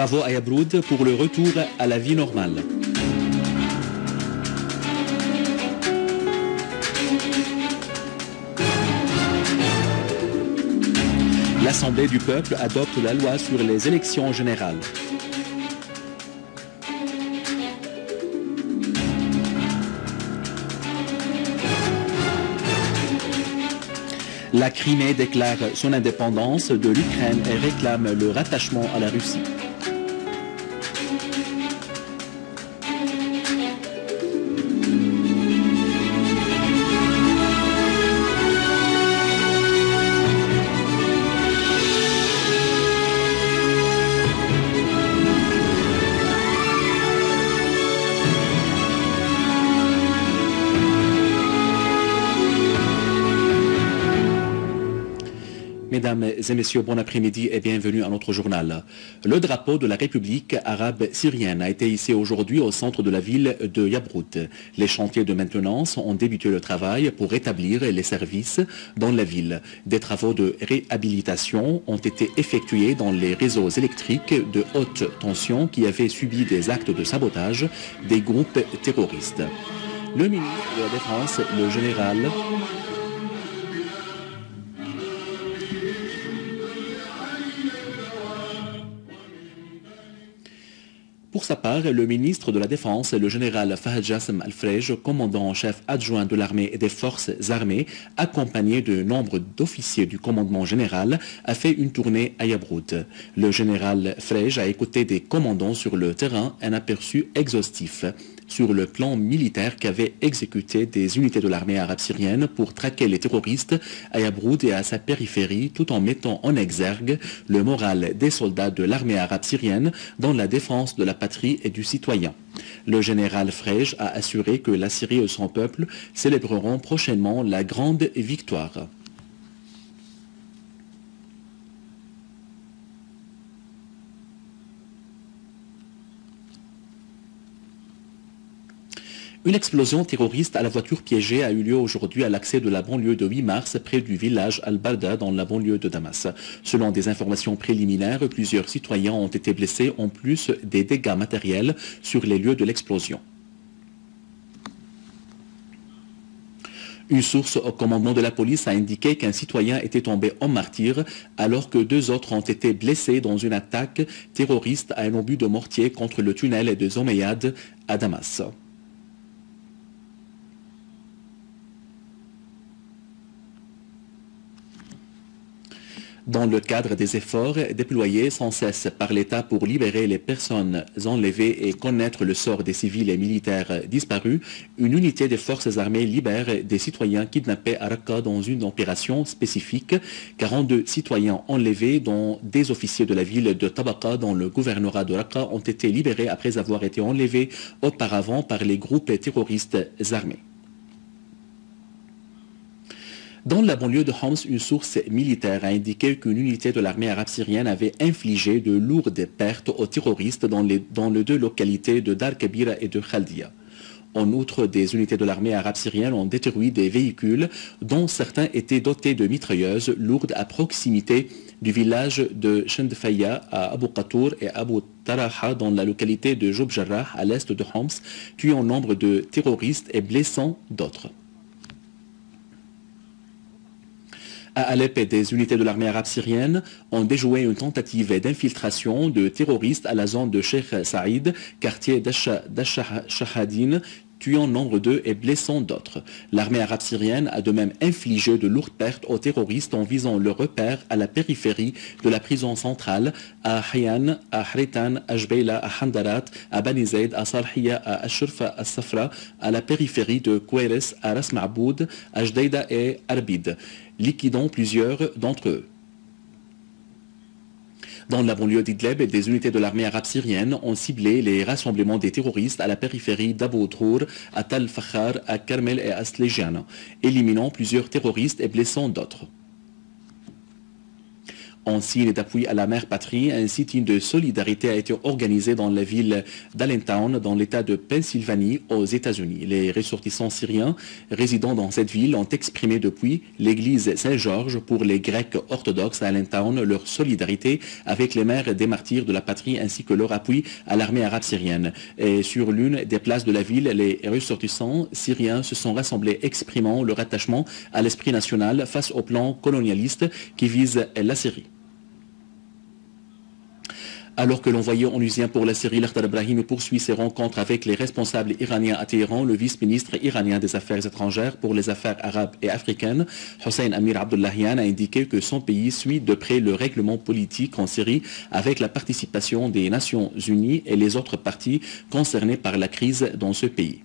Travaux à Yabroud pour le retour à la vie normale. L'Assemblée du peuple adopte la loi sur les élections générales. La Crimée déclare son indépendance de l'Ukraine et réclame le rattachement à la Russie. Mesdames et messieurs, bon après-midi et bienvenue à notre journal. Le drapeau de la République arabe syrienne a été hissé aujourd'hui au centre de la ville de Yabroud. Les chantiers de maintenance ont débuté le travail pour rétablir les services dans la ville. Des travaux de réhabilitation ont été effectués dans les réseaux électriques de haute tension qui avaient subi des actes de sabotage des groupes terroristes. Le ministre de la Défense, le général Pour sa part, le ministre de la Défense, le général Fahad Jassim Al-Frej, commandant en chef adjoint de l'armée et des forces armées, accompagné de nombre d'officiers du commandement général, a fait une tournée à Yabroud. Le général Frej a écouté des commandants sur le terrain un aperçu exhaustif sur le plan militaire qu'avaient exécuté des unités de l'armée arabe syrienne pour traquer les terroristes à Yabroud et à sa périphérie, tout en mettant en exergue le moral des soldats de l'armée arabe syrienne dans la défense de la patrie et du citoyen. Le général Frej a assuré que la Syrie et son peuple célébreront prochainement la grande victoire. Une explosion terroriste à la voiture piégée a eu lieu aujourd'hui à l'accès de la banlieue de 8 mars près du village Al-Barda dans la banlieue de Damas. Selon des informations préliminaires, plusieurs citoyens ont été blessés en plus des dégâts matériels sur les lieux de l'explosion. Une source au commandement de la police a indiqué qu'un citoyen était tombé en martyr alors que 2 autres ont été blessés dans une attaque terroriste à un obus de mortier contre le tunnel des Omeyyades à Damas. Dans le cadre des efforts déployés sans cesse par l'État pour libérer les personnes enlevées et connaître le sort des civils et militaires disparus, une unité des forces armées libère des citoyens kidnappés à Raqqa dans une opération spécifique. 42 citoyens enlevés, dont des officiers de la ville de Tabaqa dans le gouvernorat de Raqqa, ont été libérés après avoir été enlevés auparavant par les groupes terroristes armés. Dans la banlieue de Homs, une source militaire a indiqué qu'une unité de l'armée arabe syrienne avait infligé de lourdes pertes aux terroristes dans les 2 localités de Dar Kabira et de Khaldia. En outre, des unités de l'armée arabe syrienne ont détruit des véhicules dont certains étaient dotés de mitrailleuses lourdes à proximité du village de Chendfaya à Abu Qatour et Abu Taraha dans la localité de Job Jarrah à l'est de Homs, tuant nombre de terroristes et blessant d'autres. À Alep, des unités de l'armée arabe syrienne ont déjoué une tentative d'infiltration de terroristes à la zone de Sheikh Saïd, quartier d'Ash-Shahadine, tuant nombre d'eux et blessant d'autres. L'armée arabe syrienne a de même infligé de lourdes pertes aux terroristes en visant leurs repères à la périphérie de la prison centrale, à Hayan, à Hritan, à Jbeila, à Handarat, à Bani Zaid, à Salhiya, à Ashurfa, à Safra, à la périphérie de Koueres, à Ras Ma'boud, à Jdeida et Arbid, liquidant plusieurs d'entre eux. Dans la banlieue d'Idleb, des unités de l'armée arabe syrienne ont ciblé les rassemblements des terroristes à la périphérie d'Abu Trour, à Tal Fakhar, à Karmel et à Slejan, éliminant plusieurs terroristes et blessant d'autres. En signe d'appui à la mère patrie, un sit-in de solidarité a été organisé dans la ville d'Allentown, dans l'État de Pennsylvanie, aux États-Unis. Les ressortissants syriens résidant dans cette ville ont exprimé depuis l'église Saint-Georges pour les Grecs orthodoxes à Allentown leur solidarité avec les mères des martyrs de la patrie ainsi que leur appui à l'armée arabe syrienne. Et sur l'une des places de la ville, les ressortissants syriens se sont rassemblés exprimant leur attachement à l'esprit national face au plan colonialiste qui vise la Syrie. Alors que l'envoyé onusien pour la Syrie, Lakhdar Brahimi, poursuit ses rencontres avec les responsables iraniens à Téhéran, le vice-ministre iranien des Affaires étrangères pour les affaires arabes et africaines, Hossein Amir Abdullahian, a indiqué que son pays suit de près le règlement politique en Syrie avec la participation des Nations Unies et les autres parties concernées par la crise dans ce pays.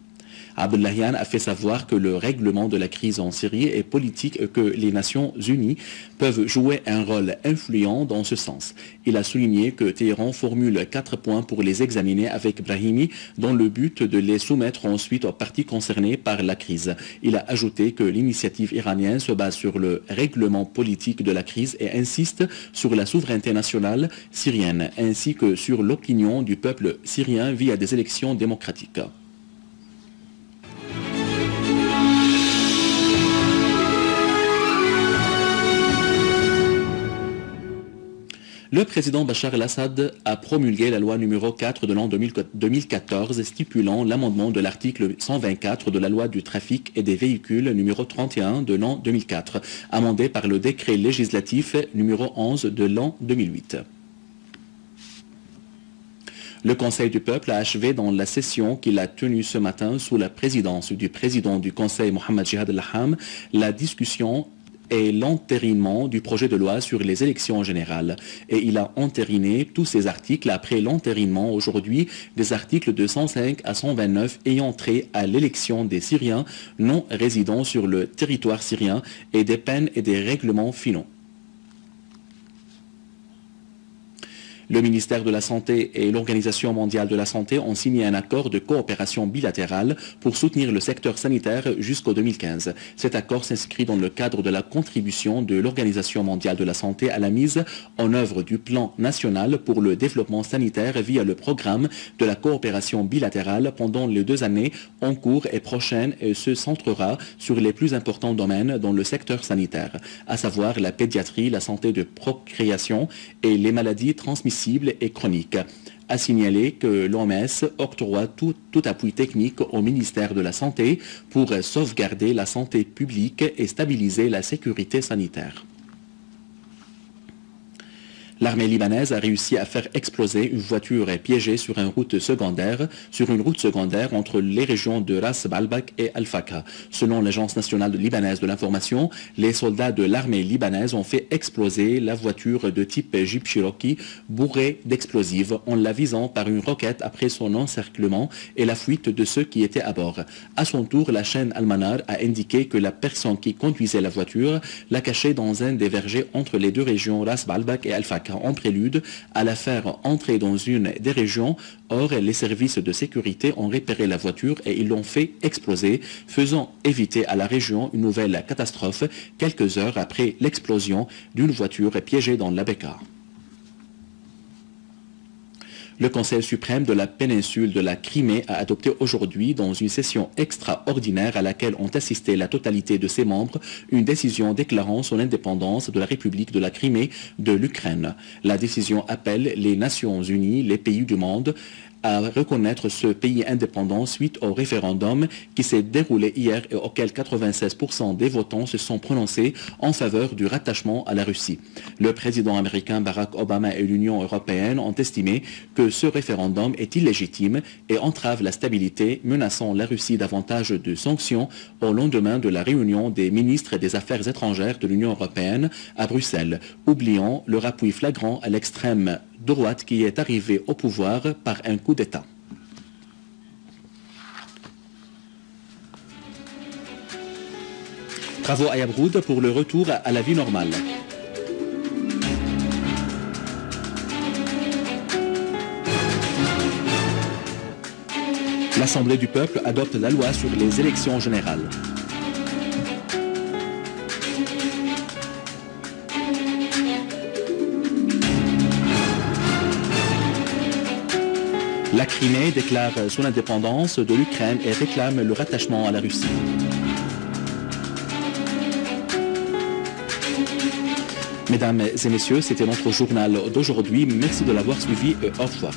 Abdullahian a fait savoir que le règlement de la crise en Syrie est politique et que les Nations Unies peuvent jouer un rôle influent dans ce sens. Il a souligné que Téhéran formule 4 points pour les examiner avec Brahimi dans le but de les soumettre ensuite aux parties concernées par la crise. Il a ajouté que l'initiative iranienne se base sur le règlement politique de la crise et insiste sur la souveraineté nationale syrienne ainsi que sur l'opinion du peuple syrien via des élections démocratiques. Le président Bachar el-Assad a promulgué la loi numéro 4 de l'an 2014 stipulant l'amendement de l'article 124 de la loi du trafic et des véhicules numéro 31 de l'an 2004, amendé par le décret législatif numéro 11 de l'an 2008. Le Conseil du peuple a achevé dans la session qu'il a tenue ce matin sous la présidence du président du Conseil Mohamed Jihad al-Laham la discussion et l'entérinement du projet de loi sur les élections générales. Et il a entériné tous ces articles après l'entérinement aujourd'hui des articles de 105 à 129 ayant trait à l'élection des Syriens non résidant sur le territoire syrien et des peines et des règlements finaux. Le ministère de la Santé et l'Organisation mondiale de la santé ont signé un accord de coopération bilatérale pour soutenir le secteur sanitaire jusqu'au 2015. Cet accord s'inscrit dans le cadre de la contribution de l'Organisation mondiale de la santé à la mise en œuvre du plan national pour le développement sanitaire via le programme de la coopération bilatérale pendant les 2 années en cours et prochaines et se centrera sur les plus importants domaines dans le secteur sanitaire, à savoir la pédiatrie, la santé de procréation et les maladies transmissibles et chroniques. A signalé que l'OMS octroie tout appui technique au ministère de la Santé pour sauvegarder la santé publique et stabiliser la sécurité sanitaire. L'armée libanaise a réussi à faire exploser une voiture piégée sur une route secondaire entre les régions de Ras Balbak et Al-Faka. Selon l'Agence nationale libanaise de l'information, les soldats de l'armée libanaise ont fait exploser la voiture de type Jeep Cherokee bourrée d'explosifs en la visant par une roquette après son encerclement et la fuite de ceux qui étaient à bord. À son tour, la chaîne Al-Manar a indiqué que la personne qui conduisait la voiture l'a cachée dans un des vergers entre les 2 régions Ras Balbak et Al-Faka, en prélude à la faire entrer dans une des régions. Or, les services de sécurité ont repéré la voiture et ils l'ont fait exploser, faisant éviter à la région une nouvelle catastrophe quelques heures après l'explosion d'une voiture piégée dans la Bekaa. Le Conseil suprême de la péninsule de la Crimée a adopté aujourd'hui, dans une session extraordinaire à laquelle ont assisté la totalité de ses membres, une décision déclarant son indépendance de la République de la Crimée de l'Ukraine. La décision appelle les Nations Unies, les pays du monde, à reconnaître ce pays indépendant suite au référendum qui s'est déroulé hier et auquel 96% des votants se sont prononcés en faveur du rattachement à la Russie. Le président américain Barack Obama et l'Union européenne ont estimé que ce référendum est illégitime et entrave la stabilité, menaçant la Russie davantage de sanctions au lendemain de la réunion des ministres des Affaires étrangères de l'Union européenne à Bruxelles, oubliant leur appui flagrant à l'extrême droite qui est arrivée au pouvoir par un coup d'État. Travaux à Yabroud pour le retour à la vie normale. L'Assemblée du peuple adopte la loi sur les élections générales. La Crimée déclare son indépendance de l'Ukraine et réclame le rattachement à la Russie. Mesdames et messieurs, c'était notre journal d'aujourd'hui. Merci de l'avoir suivi et au revoir.